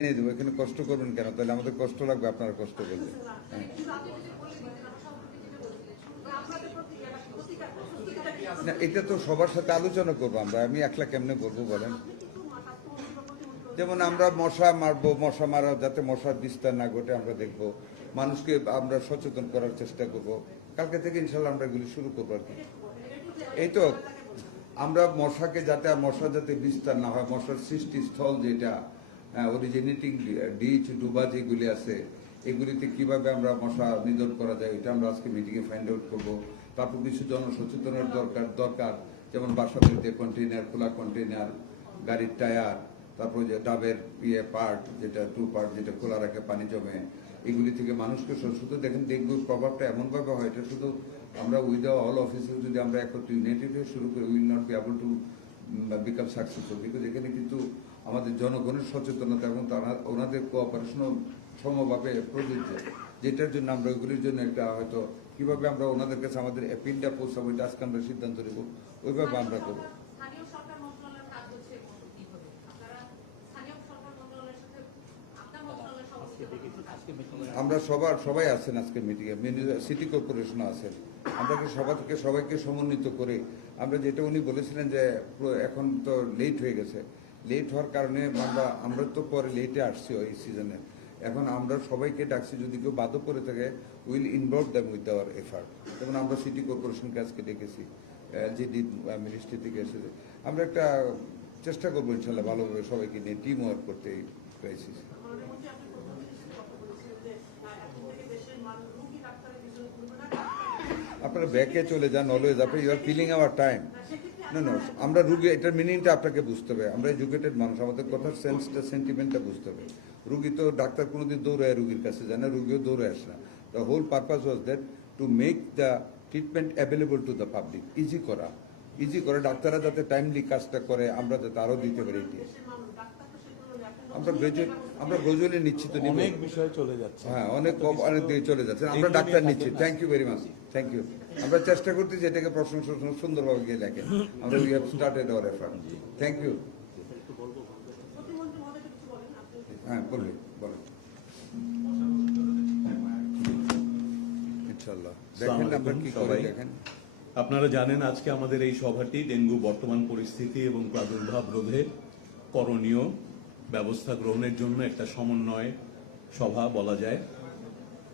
এনে দেবো, এখানে কষ্ট করবেন কেন? তাহলে আমাদের কষ্ট লাগবে, আপনারা কষ্ট করবেন। হ্যাঁ, না এটা তো সবার সাথে আলোচনা করবো আমরা, আমি একলা কেমনে করবো বলেন? যেমন আমরা মশা মারবো, মশা মারা যাতে মশার বিস্তার না ঘটে আমরা দেখবো, মানুষকে আমরা সচেতন করার চেষ্টা করব। কালকে থেকে ইনশাল্লাহ আমরা এগুলি শুরু করবো আর কি। এই তো আমরা মশাকে যাতে মশা যাতে বিস্তার না হয়, মশার সৃষ্টিস্থল যেটা অরিজিনেটিং ডিচ ডুবা যেগুলি আছে, এগুলিতে কিভাবে আমরা মশা নিধন করা যায় এটা আমরা আজকে মিটিংয়ে ফাইন্ড আউট করবো। তারপর কিছু জনসচেতনের দরকার, যেমন বাসা বাড়িতে কন্টেইনার, খোলা কন্টেইনার, গাড়ির টায়ার, তারপর যে ডাবের পার্ট যেটা টু পার্ট যেটা খোলা রাখে পানি জমে, এগুলি থেকে মানুষকে শুধু দেখেন ডেঙ্গুর প্রভাবটা এমনভাবে হয়, এটা শুধু আমরা উইথ অল অফিসে যদি আমরা একত্র ইউনাইটেড হয়ে শুরু করি, will not be able to become successful. Because এখানে কিন্তু আমাদের জনগণের সচেতনতা এবং তারা ওনাদের কোঅপারেশনও সমভাবে প্রযোজ্য, যেটার জন্য আমরা ওইগুলির জন্য একটা হয়তো কিভাবে আমরা ওনাদের কাছে আমাদের অ্যাপিলটা পৌঁছাবো, এটা আজকে আমরা সিদ্ধান্ত নেব, ওইভাবে আমরা করবো। আমরা সবাই আছেন আজকে মিটিংয়ে, সিটি কর্পোরেশনও আছেন। আমরা সবাইকে সমন্বিত করে আমরা যেটা উনি বলেছিলেন যে এখন তো লেট হয়ে গেছে, লেট হওয়ার কারণে আমরা তো পরে লেটে আসছি ওই সিজনে, এখন আমরা সবাইকে ডাকছি, যদি কেউ বাদও করে থাকে will involve them with our effort. যেমন আমরা সিটি কর্পোরেশনকে আজকে ডেকেছি, এলজিডি মিনিস্ট্রি থেকে এসেছে, আমরা একটা চেষ্টা করবো ইনশাল্লাহ ভালোভাবে সবাইকে নিয়ে টিম ওয়ার্ক করতে এই ক্রাইসিস। আপনারা ব্যাকে চলে যান, অলওয়েজ আপনি you are killing our time. না আমরা রুগী, এটার মিনিংটা আপনাকে বুঝতে হবে, আমরা এডুকেটেড মানুষ, আমাদের কথার সেন্টিমেন্টটা বুঝতে হবে। রুগী তো ডাক্তার কোনোদিন দৌড়ায় রুগীর কাছে যায় না, রুগীও দৌড়ে আসে না। The whole purpose was that to make the treatment available to the public, easy করে ডাক্তাররা যাতে টাইমলি কাজটা করে, আমরা যাতে আরও দিতে পারি। আমরা গ্রাজুয়ালি নিচ্ছি তো, অনেক বিষয় চলে যাচ্ছে, হ্যাঁ অনেক দিকে চলে যাচ্ছে, আমরা ডাক্তার নিচ্ছি। Thank you very much, thank you. আমরা চেষ্টা করতেছি এটাকে প্রশংসা সুন্দরভাবে গিয়ে লেখেন, আমরা we have started our effort. Thank you. হ্যাঁ বলুন, ইনশাআল্লাহ দেখেন আপনার কি করে দেখেন। আপনারা জানেন আজকে আমাদের এই সভাটি ডেঙ্গু বর্তমান পরিস্থিতি এবং প্রাদুর্ভাব রোধে করণীয় ব্যবস্থা গ্রহণের জন্য একটা সমন্বয় সভা বলা যায়।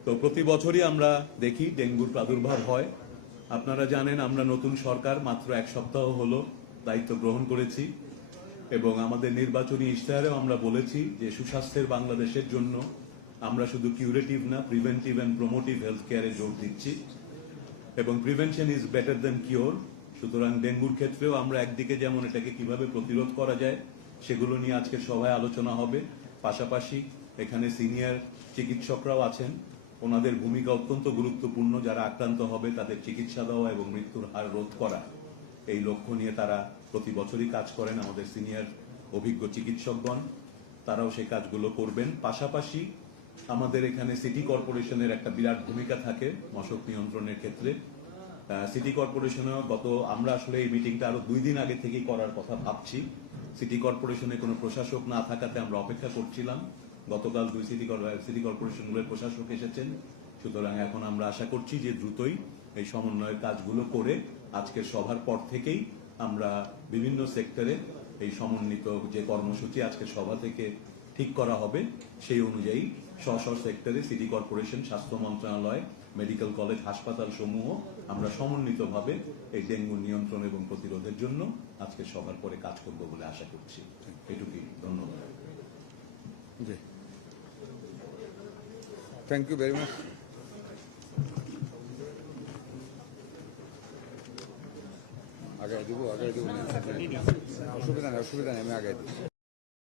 তো প্রতি বছরই আমরা দেখি ডেঙ্গুর প্রাদুর্ভাব হয়। আপনারা জানেন আমরা নতুন সরকার মাত্র এক সপ্তাহ হলো দায়িত্ব গ্রহণ করেছি এবং আমাদের নির্বাচনী ইশতেহারেও আমরা বলেছি যে সুস্বাস্থ্যের বাংলাদেশের জন্য আমরা শুধু কিউরেটিভ না, প্রিভেন্টিভ অ্যান্ড প্রমোটিভ হেলথ কেয়ারে জোর দিচ্ছি এবং prevention is better than cure. সুতরাং ডেঙ্গুর ক্ষেত্রেও আমরা একদিকে যেমন এটাকে কিভাবে প্রতিরোধ করা যায় সেগুলো নিয়ে আজকের সভায় আলোচনা হবে। পাশাপাশি এখানে সিনিয়র চিকিৎসকরাও আছেন, ওনাদের ভূমিকা অত্যন্ত গুরুত্বপূর্ণ। যারা আক্রান্ত হবে তাদের চিকিৎসা দেওয়া এবং মৃত্যুর হার রোধ করা, এই লক্ষ্য নিয়ে তারা প্রতি বছরই কাজ করেন। আমাদের সিনিয়র অভিজ্ঞ চিকিৎসকগণ তারাও সেই কাজগুলো করবেন। পাশাপাশি আমাদের এখানে সিটি কর্পোরেশনের একটা বিরাট ভূমিকা থাকে মশক নিয়ন্ত্রণের ক্ষেত্রে। সিটি কর্পোরেশনেও আমরা আসলে এই মিটিংটা আরো 2 দিন আগে থেকেই করার কথা ভাবছি। সিটি কর্পোরেশনে কোনো প্রশাসক না থাকাতে আমরা অপেক্ষা করছিলাম। গতকাল 2 সিটি কর্পোরেশনগুলোর প্রশাসক এসেছেন। সুতরাং এখন আমরা আশা করছি যে দ্রুতই এই সমন্বয়ের কাজগুলো করে আজকের সভার পর থেকেই আমরা বিভিন্ন সেক্টরে এই সমন্বিত যে কর্মসূচি আজকের সভা থেকে ঠিক করা হবে সেই অনুযায়ী স্ব সেক্টরে সিটি কর্পোরেশন, স্বাস্থ্য মন্ত্রণালয়, মেডিকেল কলেজ, হাসপাতাল সমূহ আমরা সমন্বিতভাবে এই ডেঙ্গু নিয়ন্ত্রণ এবং প্রতিরোধের জন্য আজকে সবার পরে কাজ করব বলে আশা করছি। এটুকুই, ধন্যবাদ। Thank you very much. আগে দিব অসুবিধা নেই, আমি আগে দিব।